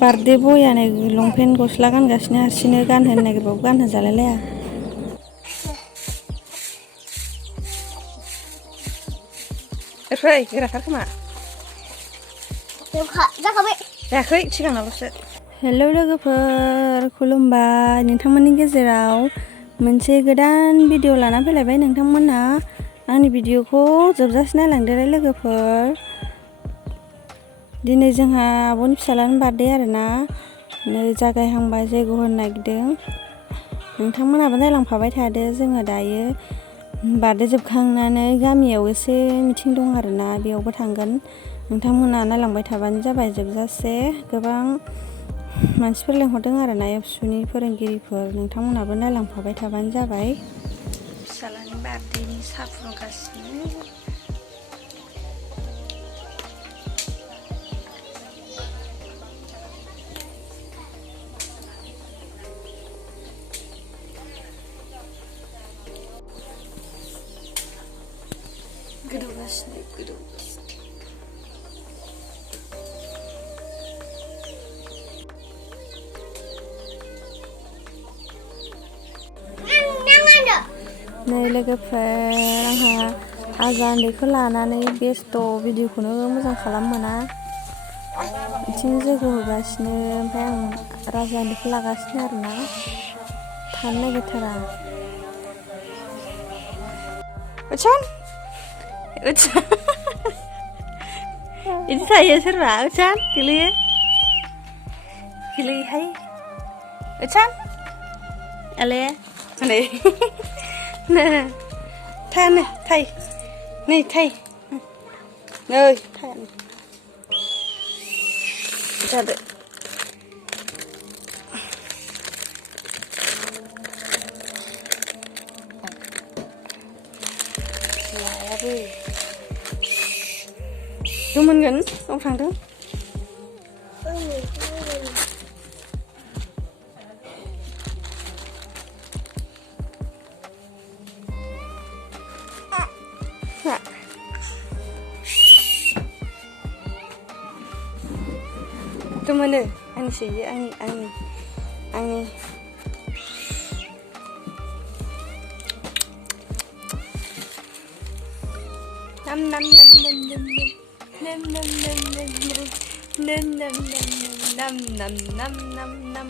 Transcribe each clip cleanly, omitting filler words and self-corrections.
Birthday बयानो लंपेन्ट गस्ला गानगासिनो हारसिंनो गानहोनो नागिरबाबो गानहोजालायलाया। ओमफ्राय गोराथार खोमा जाखाबाय जायाखै सिगांनाल'सो। हेल' लोगोफोर, खुलुमबाय। नोंथांमोननि गेजेराव मोनसे गोदान भिडिअ लाना फैलायबाय नोंथांमोनहा। आंनि भिडिअखौ जोबजासे नायलांदोलाय लोगोफोर। दिनै जोंहा आब'नि फिसालानि बार्थडे आरोना, नै जागायहांबाय, जयग' होनो नागिरदों। नोंथांमोनहाबो नायलांफाबाय थादो। जोङो दायो बार्थडे जोबखांनानै गामियाव एसे मिथिं दं आरोना, बेयावबो थांगोन। नोंथांमोनहा नायलांबाय थाबानो जाबाय जोबजासे। गोबां मानसिफोर लेंहरदों आरोना, एबसुनि फोरोंगिरिफोर। नोंथांमोनहाबो नायलांफाबाय थाबानो जाबाय। फिसालानि बार्थडेनि साहा फुदुंगासिनो। गोदौगासिनो नै लोगोफोर, आंहा आजा उन्दैखौ लानानै बेस्थ', भिडिअखौनो मोजां खालामनो मोना। बिथिं जयग' होगासिनो, ओमफ्राय आं राजा उन्दैखौ लागासिनो आरोना, थानो नागिरथारा। बिदि थायो सोरबा? गोलैयो गोलैयोहाय। आले नै थानो थाय नै थाय नै थानो जादो। लायाबो मोनगोन। औ थांदों। मोनो आंनिसो इयो, आंनि nam nam nam nam nam nam nam nam nam nam nam nam nam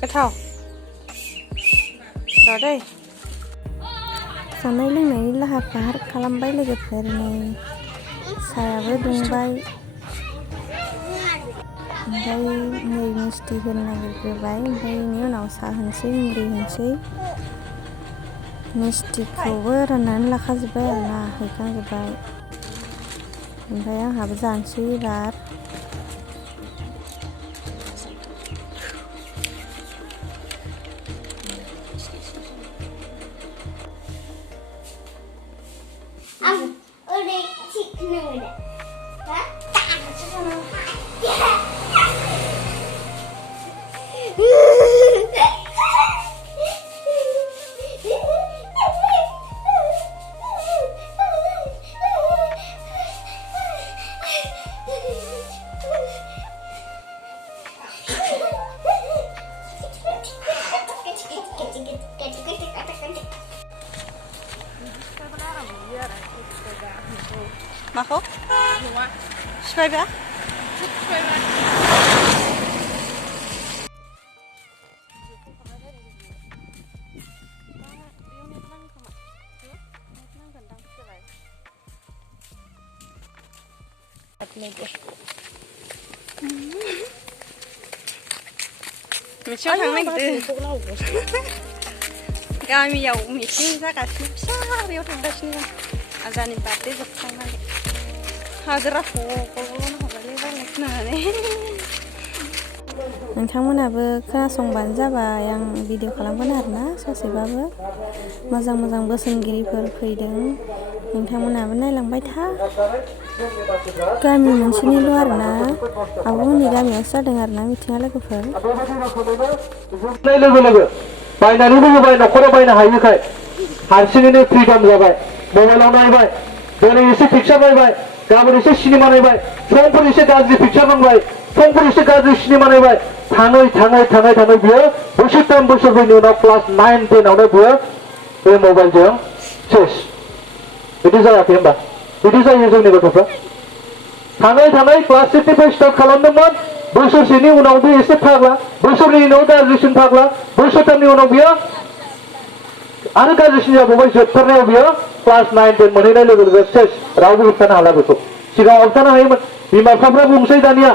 गोथाव र' दै। जानाय लोंनायनि लाहार फाहार खालामबाय लोगोफोर। नै साहायाबो दुंबाय, ओमफ्राय नै मिस्थि होनो नागिरग्रोबाय, ओमफ्राय बेनि उनाव साहा होनोसै, मुरि होनोसै। मिस्टिखौबो राननानै लाखाजोब्बाय आरोना, हैखांजोब्बाय। ओमफ्राय आंहाबो जानोसै एबार। माखौ? सिफायबा? मिथिं थांनो नागिरदों। गामियाव मिथिं जागासिनो, फिसा बेयाव थांगासिनो। आजानि बार्थडे जोबखांनानै हाजिराखौ गल'नो हगारलै रायलाय खोनानानै। नोंथांमोनहाबो खोनासंबानो जाबाय। आं भिडिअ खालामगोन आरोना, ससेबाबो। मोजां मोजां बोसोनगिरिफोर फैदों, नोंथांमोनहाबो नायलांबाय था। गामि मोनसेनिल' आरोना, आब'मोननि गामियावसो जादों आरोना मिथिङा लोगोफोर। लोगो लोगो बायनानैबो होबाय, न'खराव बायनो हायिखाय हारसिङैनो फ्रिदम जाबाय, मबाइलाव नायबाय, दिनै एसे पिक्सार नायबाय गाबोन एसे सिनेमा नायबाय समफोर एसे गाज्रि पिक्सार नांबाय समफोर एसे गाज्रि सिनेमा नायबाय थाङै थाङै थाङै थाङै बियो बोसोरथाम बोसोरब्रैनि उनाव क्लास 9, 10आवनो बियो बे मबाइलजों सेस बिदि जायाखै होमबा बिदि जायो जोंनि गथ'फ्रा थाङै थाङै क्लास 6निफ्राय स्टार्ट खालामदोंमोन बोसोरसेनि उनाव बे एसे फाग्ला बोसोरनि उनाव गाज्रिसिन फाग्ला बोसोरथामनि उनाव बियो आरो गाज्रिसिन जाबावबाय जोबथारनायाव बियो क्लास 9, 10 मोनहैनाय लोगो लोगो सेस रावबो होबथानो हाला बेखौ सिगाङाव होबथानो हायोमोन बिमा बिफाफ्रा बुंसै दानिया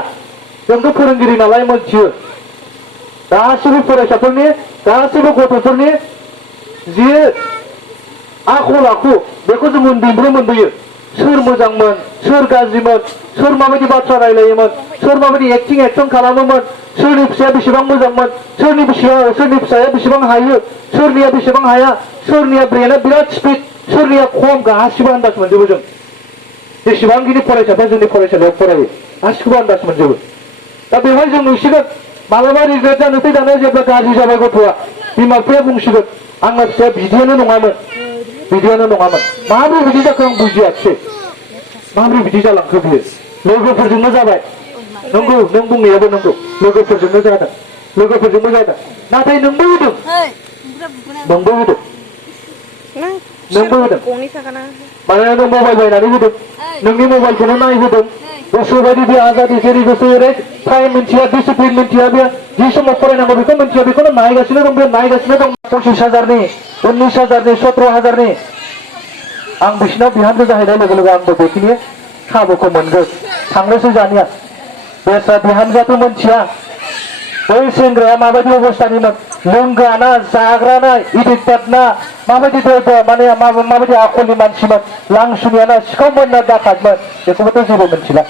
जोंथ' फोरोंगिरि नालाय मोनथियो गासैबो फरायसाफोरनि गासैबो गथ'फोरनि जि आखल आखु बेखौ जों उन्दैनिफ्राय मोनबोयो सोर मोजांमोन सोर गाज्रिमोन सोर माबायदि बाथ्रा रायलायोमोन सोर माबायदि एक्टिं खालामोमोन सोरनि फिसाया बेसेबां मोजांमोन सोरनि फिसाया बेसेबां हायो सोरनिया बेसेबां हाया सोरनिया ब्रेना बिराद स्पिड सोरनिया खम गासिबो आन्दाज मोनजोबो जों जेसेबांखिनि फरायसाफ्रा जोंनि फरायसालियाव फरायो गासिखौबो आन्दाज मोनजोबो दा बेवहाय जों नुसिगोन मालाबा रिग्रेट जानो फैनानै जेब्ला गाज्रि जाबाय गथ'आ बिमा बिफाया बुंसिगोन आंना फिसाया बिदियानो नङामोन माबोरै बिदि जाखो आं बुजियाखिसै माबोरै बिदि जालांखो बियो लोगोफोरजोंनो जाबाय नंगौ नों बुंनायाबो नंगौ लोगोफोरजोंनो जादों नाथाय नोंबो होदों मानोना नों मबाइल बायनानै होदों नोंनि मबाइलखौनो नायहोदों गोसोबायदि बे आजादि जेरै गोसो एरै टाइम मिन्थिया डिसिप्लिन मिन्थिया बे जि समाव फरायनांगौ बेखौ मिन्थिया बेखौनो नायगासिनो दं 25,000नि 19,000नि 17,000नि आं बिसिनाव बिहामजो जाहैनाय लोगो लोगो आंबो बेखिनि खाबुखौ मोनगोन थांनोसै जानिया बेस्रा बिहामजोआथ' मोनथिया बै सेंग्राया माबायदि अबस्थानिमोन लोंग्राना जाग्राना इडिक्टेडना माबायदि माने माबायदि आखलनि मानसिमोन लांसुनियाना सिखावमोन ना डाकातमोन बेखौबोथ' जेबो मिथिला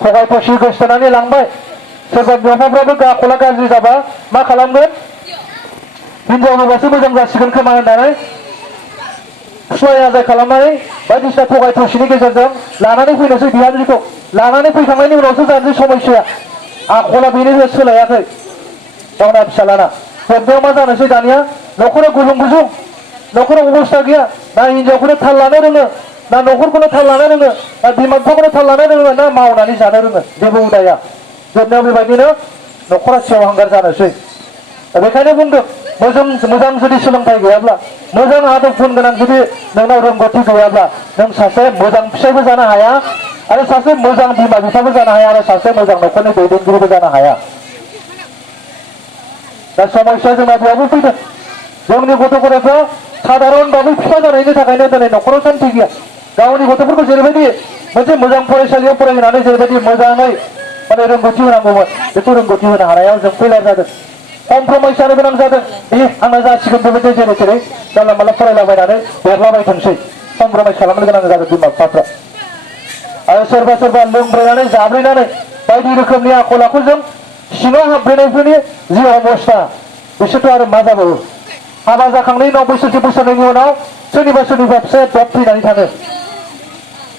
थगाय थसि गोसोथोनानै लांबाय सोरबा बिफाफ्राबो आखला गाज्रि जाबा मा खालामगोन हिनजाव होबासो मोजां जासिगोन खोमा होननानै सुलाय आजाय खालामनानै बायदिसिना थगाय थसिनि गेजेरजों लानानै फैनोसै बिहामजोखौ लानानै फैखांनायनि उनावसो जानोसै समस्या आखला बेनो सोलायाखै गावना फिसालाना जोबनायाव मा जानोसै दानिया न'खराव गुलुं न'खराव अबस्था गैया ना हिनजावखौनो थाल लानो रोङो ना न'खरखौनो थाल लानो रोङो ना बिमा बिफाखौनो थाल लानो रोङो ना मावनानै जानो रोङो जेबो उदाया जोबनायाव बेबायदिनो न'खरा सेवहांगार जानोसै बेखायनो बुंदों मोजां जुदि सोलोंथाइ गैयाब्ला मोजां आदब गुन गोनां जुदि नोंनाव रोंगौथि गैयाब्ला नों सासे मोजां फिसायबो जानो हाया आरो सासे मोजां बिमा बिफाबो जानो हाया आरो सासे मोजां न'खरनि दैदेनगिरिबो जानो हाया दा समस्या जोंना बेयावबो फैदों जोंनि गथ' गथायफ्रा साधारन बाबो फिसा जानायनि थाखायनो दिनै न'खराव शान्ति गैया गावनि गथ'फोरखौ जेरैबायदि मोनसे मोजां फरायसालियाव फरायहोनानै जेरैबायदि मोजाङै माने रोंगौथि होनांगौमोन बेखौ रोंगौथि होनो हानायाव जों फेलार जादों कमप्रमाइस जानो गोनां जादों आंना जासिगोन बेबायदि जेरै जेरै जानला मानला फरायलाबायनानै देरलाबायथोंसै कमप्रमाइस खालामनो गोनां जादों बिमा बिफाफ्रा आरो सोरबा लोंब्रायनानै जाब्रैनानै बायदि रोखोमनि आखल आखुजों सिङाव हाबब्रैनायफोरनि जि अबस्था बिसोरथ' आरो मा जाबावो हाबा जाखांनायनि उनाव बोसोरनैनि उनाव सोरनिबा फिसाया जब फैनानै थाङो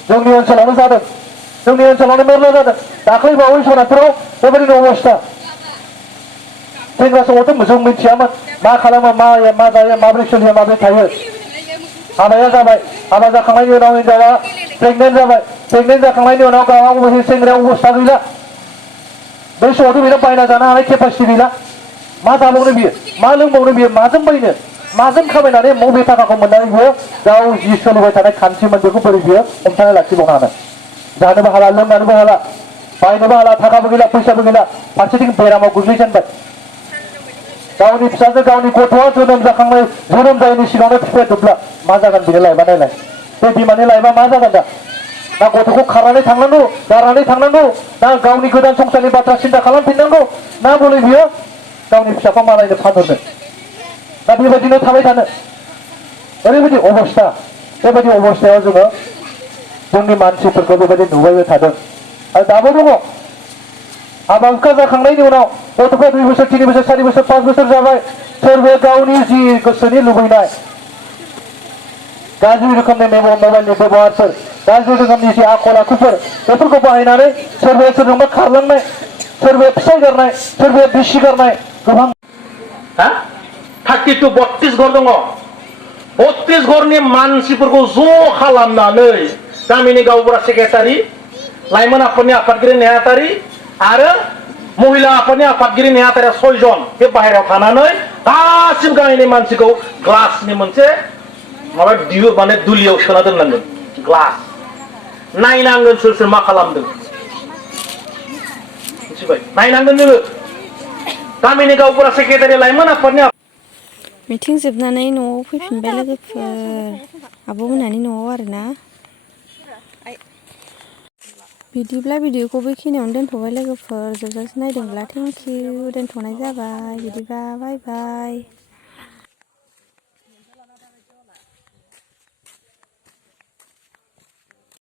जोंनि ओनसोलावनो जादों मेरला जादों दाख्लै बावै सनाफोराव बेबायदिनो अबस्था सेंग्रा समावथ' जों मिथियामोन मा खालामो मा जायो माबोरै सोलियो माबोरै थायो हाबाया जाबाय हाबा जाखांनायनि उनाव हिनजावा प्रेगनेन्ट जाबाय प्रेगनेन्ट जाखांनायनि उनाव गावहा सेंग्राया अबस्था गैला बै समावथ' बेनो बायना जानो हानाय केपासिटि गैला मा जाबावनो बियो मा लोंबावनो बियो माजों बायनो माजों खामायनानै बबे थाखाखौ मोननानै बियो गाव जि सोलिबाय थानाय खान्थिमोन बेखौ बोरै बियो हमथाना लाखिबावनो हानो जानोबो हाला लोंनानैबो हाला बायनोबो हाला थाखाबो गैला फैसाबो गैला फारसेथिं बेरामाव गोग्लैजेनबाय गावनि फिसाजो गावनि गथ'आ जोनोम जायैनि सिगाङावनो बिफाया दुब्ला मा जागोन बिनि लाइफआ नायलाय बे बिमानि लाइफआ मा जागोन दा ना गथ'खौ खारनानै थांनांगौ गारनानै थांनांगौ ना गावनि गोदान संसारनि बाथ्रा सिन्था खालामफिननांगौ ना बोरै बियो गावनि फिसाखौ मालायनो फानहरनो दा बेबायदिनो थाबाय थानो ओरैबायदि अबस्था बेबायदि अबस्थायाव जोङो जोंनि मानसिफोरखौ बेबायदि नुबायबाय थादों आरो दाबो दङ हाबा हुखा जाखांनायनि उनाव गथ'फ्रा 2 बोसोर 3 बोसोर 4 बोसोर 5 बोसोर जाबाय सोरबाया गावनि जि गोसोनि लुबैनाय गाज्रि रोखोमनि मबाइलनि बेबहारफोर गाज्रि रोखोमनि जि आखल आखुफोर बेफोरखौ बाहायनानै सोरबाया सोरजोंबा खारलांनाय सोरबाया फिसाय गारनाय सोरबाया बिसि गारनाय गोबां 32 32 घर दङ 32 घरनि मानसिफोरखौ ज' खालामनानै गामिनि गावबुरा सेक्रेटारि लाइमोन आफादनि आफादगिरि नेहाथारि आरो महिला आफादनि आफादगिरि नेहाथारिया 6 जन बे बाहेरायाव थानानै गासिबो गामिनि मानसिखौ ग्लासनि मोनसे माबा माने दुलियाव सोना दोननांगोन ग्लास नायनांगोन सोर सोर मा खालामदों मिथिबाय नायनांगोन जोङो गामिनि गावबुरा सेक्रेटारि लाइमोन आफादनि मिटिं जोबनानै न'आव फैफिनबाय लोगोफोर आब'मोनहानि न'आव आरोना बिदिब्ला भिडिअखौ बेखिनियावनो दोनथ'बाय लोगोफोर जोबजासे नायदोंब्ला थेंक इउ दोनथ'नाय जाबाय बिदिबा बाय बाय